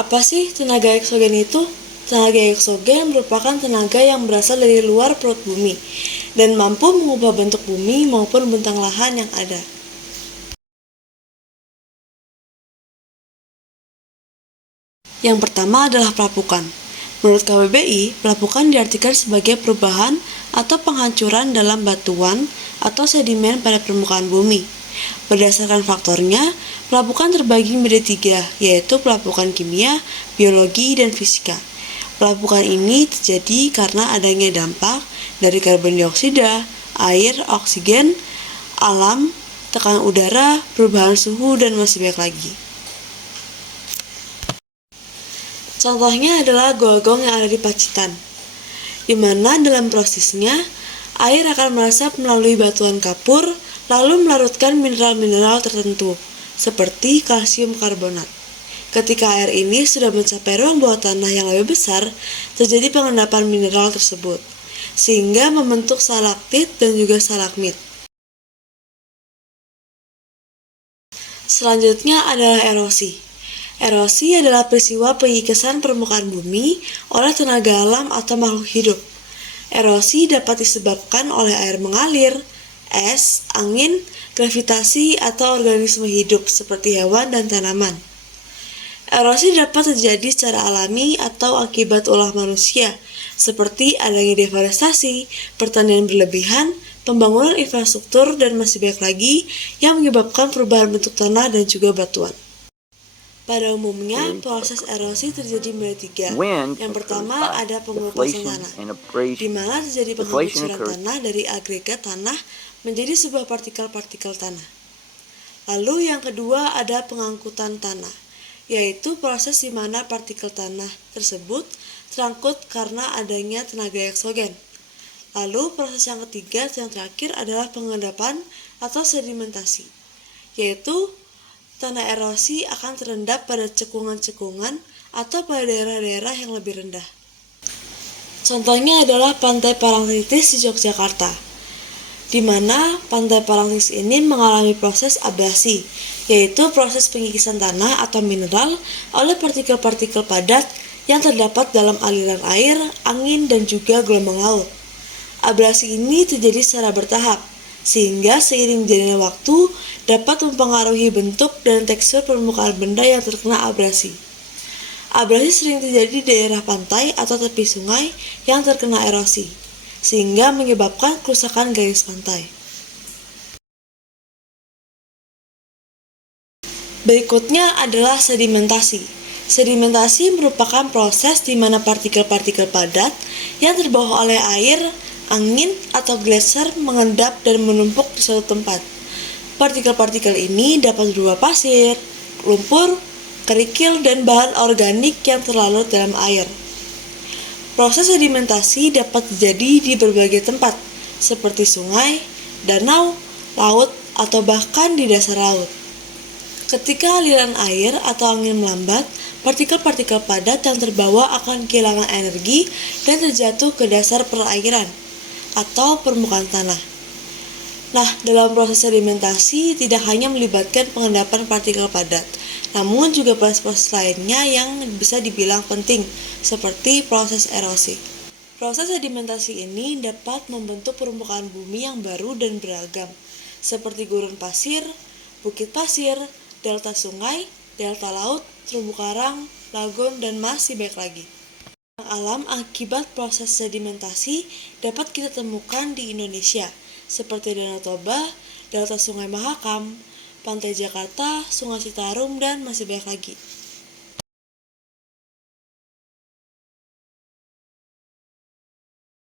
Apa sih tenaga eksogen itu? Tenaga eksogen merupakan tenaga yang berasal dari luar perut bumi dan mampu mengubah bentuk bumi maupun bentang lahan yang ada. Yang pertama adalah pelapukan. Menurut KBBI, pelapukan diartikan sebagai perubahan atau penghancuran dalam batuan atau sedimen pada permukaan bumi. Berdasarkan faktornya, pelapukan terbagi menjadi 3, yaitu pelapukan kimia, biologi, dan fisika. Pelapukan ini terjadi karena adanya dampak dari karbon dioksida, air, oksigen, alam, tekanan udara, perubahan suhu, dan masih banyak lagi. Contohnya adalah goa-gong yang ada di Pacitan, di mana dalam prosesnya air akan meresap melalui batuan kapur lalu melarutkan mineral-mineral tertentu seperti kalsium karbonat. Ketika air ini sudah mencapai ruang bawah tanah yang lebih besar, terjadi pengendapan mineral tersebut sehingga membentuk stalaktit dan juga stalagmit. Selanjutnya adalah erosi. Erosi adalah peristiwa pengikisan permukaan bumi oleh tenaga alam atau makhluk hidup. Erosi dapat disebabkan oleh air mengalir, es, angin, gravitasi, atau organisme hidup seperti hewan dan tanaman. Erosi dapat terjadi secara alami atau akibat ulah manusia, seperti adanya deforestasi, pertanian berlebihan, pembangunan infrastruktur, dan masih banyak lagi yang menyebabkan perubahan bentuk tanah dan juga batuan. Pada umumnya, proses erosi terjadi menjadi 3. Yang pertama ada pengelupasan tanah, di mana terjadi penggusuran tanah dari agregat tanah menjadi sebuah partikel-partikel tanah. Lalu yang kedua ada pengangkutan tanah, yaitu proses di mana partikel tanah tersebut terangkut karena adanya tenaga eksogen. Lalu proses yang ketiga yang terakhir adalah pengendapan atau sedimentasi, yaitu tanah erosi akan terendap pada cekungan-cekungan atau pada daerah-daerah yang lebih rendah. Contohnya adalah Pantai Parangtritis di Yogyakarta, di mana Pantai Parangtritis ini mengalami proses abrasi, yaitu proses pengikisan tanah atau mineral oleh partikel-partikel padat yang terdapat dalam aliran air, angin, dan juga gelombang laut. Abrasi ini terjadi secara bertahap, sehingga seiring jalannya waktu dapat mempengaruhi bentuk dan tekstur permukaan benda yang terkena abrasi. Abrasi sering terjadi di daerah pantai atau tepi sungai yang terkena erosi, sehingga menyebabkan kerusakan garis pantai. Berikutnya adalah sedimentasi. Sedimentasi merupakan proses di mana partikel-partikel padat yang terbawa oleh air, angin, atau gletser mengendap dan menumpuk di suatu tempat. Partikel-partikel ini dapat berupa pasir, lumpur, kerikil, dan bahan organik yang terlarut dalam air. Proses sedimentasi dapat terjadi di berbagai tempat, seperti sungai, danau, laut, atau bahkan di dasar laut. Ketika aliran air atau angin melambat, partikel-partikel padat yang terbawa akan kehilangan energi dan terjatuh ke dasar perairan atau permukaan tanah. Nah, dalam proses sedimentasi tidak hanya melibatkan pengendapan partikel padat, namun juga proses-proses lainnya yang bisa dibilang penting, seperti proses erosi. Proses sedimentasi ini dapat membentuk permukaan bumi yang baru dan beragam, seperti gurun pasir, bukit pasir, delta sungai, delta laut, terumbu karang, lagun, dan masih banyak lagi. Alam akibat proses sedimentasi dapat kita temukan di Indonesia, seperti Danau Toba, Delta Sungai Mahakam, Pantai Jakarta, Sungai Citarum, dan masih banyak lagi.